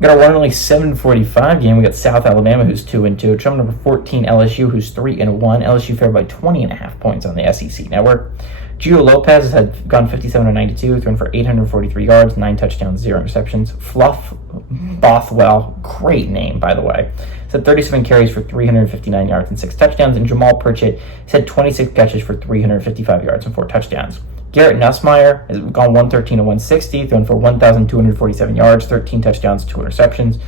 We got our one and only 7:45 game. We got South Alabama, who's 2-2. Trump number 14, LSU, who's 3-1. LSU favored by 20.5 points on the SEC Network. Gio Lopez had gone 57-92, thrown for 843 yards, 9 touchdowns, 0 interceptions. Fluff Bothwell, great name, by the way, had 37 carries for 359 yards and 6 touchdowns. And Jamal Pritchett had 26 catches for 355 yards and 4 touchdowns. Garrett Nussmeier has gone 113-160, thrown for 1,247 yards, 13 touchdowns, 2 interceptions.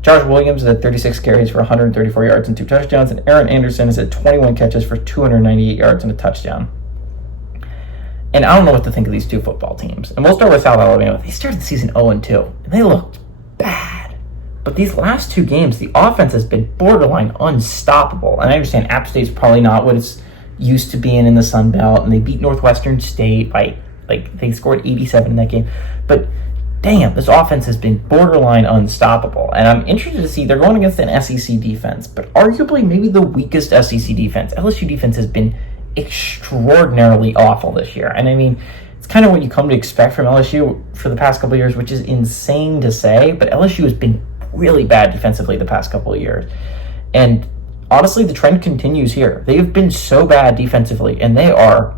Josh Williams had 36 carries for 134 yards and 2 touchdowns. And Aaron Anderson has had 21 catches for 298 yards and a touchdown. And I don't know what to think of these two football teams. And we'll start with South Alabama. They started the season 0-2, and they looked bad. But these last 2 games, the offense has been borderline unstoppable. And I understand App State's probably not what it's used to being in the Sun Belt, and they beat Northwestern State by, they scored 87 in that game. But damn, this offense has been borderline unstoppable. And I'm interested to see, they're going against an SEC defense, but arguably maybe the weakest SEC defense. LSU defense has been extraordinarily awful this year. And I mean, it's kind of what you come to expect from LSU for the past couple of years, which is insane to say, but LSU has been really bad defensively the past couple of years. And honestly, the trend continues here. They have been so bad defensively, and they are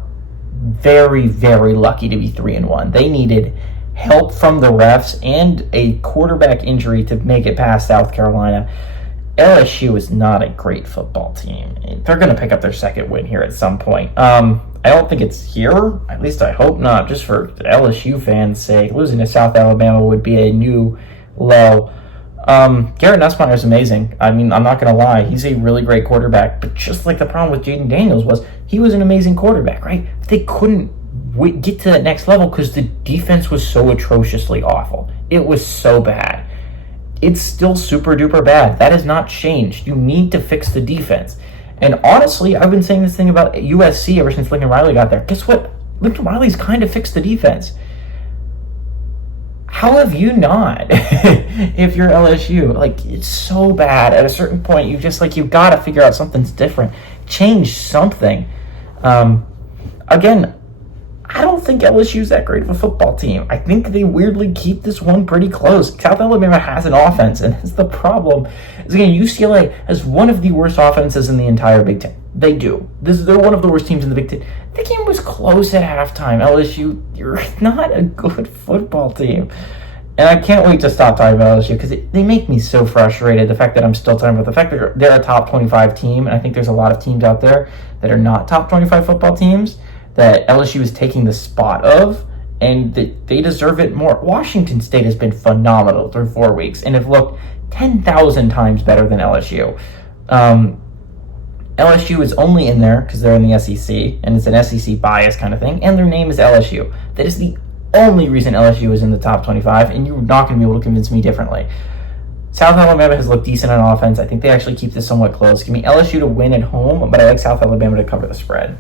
very, very lucky to be 3-1. They needed help from the refs and a quarterback injury to make it past South Carolina. LSU is not a great football team. They're going to pick up their second win here at some point. I don't think it's here. At least I hope not. Just for LSU fans' sake, losing to South Alabama would be a new low. Garrett Nussmeier is amazing. I mean, I'm not going to lie. He's a really great quarterback. But just like the problem with Jaden Daniels was, he was an amazing quarterback, right? They couldn't get to that next level because the defense was so atrociously awful. It was so bad. It's still super duper bad. That has not changed. You need to fix the defense. And honestly, I've been saying this thing about USC ever since Lincoln Riley got there. Guess what? Lincoln Riley's kind of fixed the defense. How have you not? If you're LSU, it's so bad. At a certain point, you've got to figure out something's different. Change something. Again, I don't think LSU's that great of a football team. I think they weirdly keep this one pretty close. South Alabama has an offense, and that's the problem. Again, UCLA has one of the worst offenses in the entire Big Ten. They do. They're one of the worst teams in the Big Ten. The game was close at halftime. LSU, you're not a good football team. And I can't wait to stop talking about LSU because they make me so frustrated. The fact that I'm still talking about the fact that they're a top 25 team, and I think there's a lot of teams out there that are not top 25 football teams that LSU is taking the spot of, and that they deserve it more. Washington State has been phenomenal through 4 weeks and have looked 10,000 times better than LSU. LSU is only in there because they're in the SEC, and it's an SEC bias kind of thing, and their name is LSU. That is the only reason LSU is in the top 25, and you're not going to be able to convince me differently. South Alabama has looked decent on offense. I think they actually keep this somewhat close. Give me LSU to win at home, but I like South Alabama to cover the spread.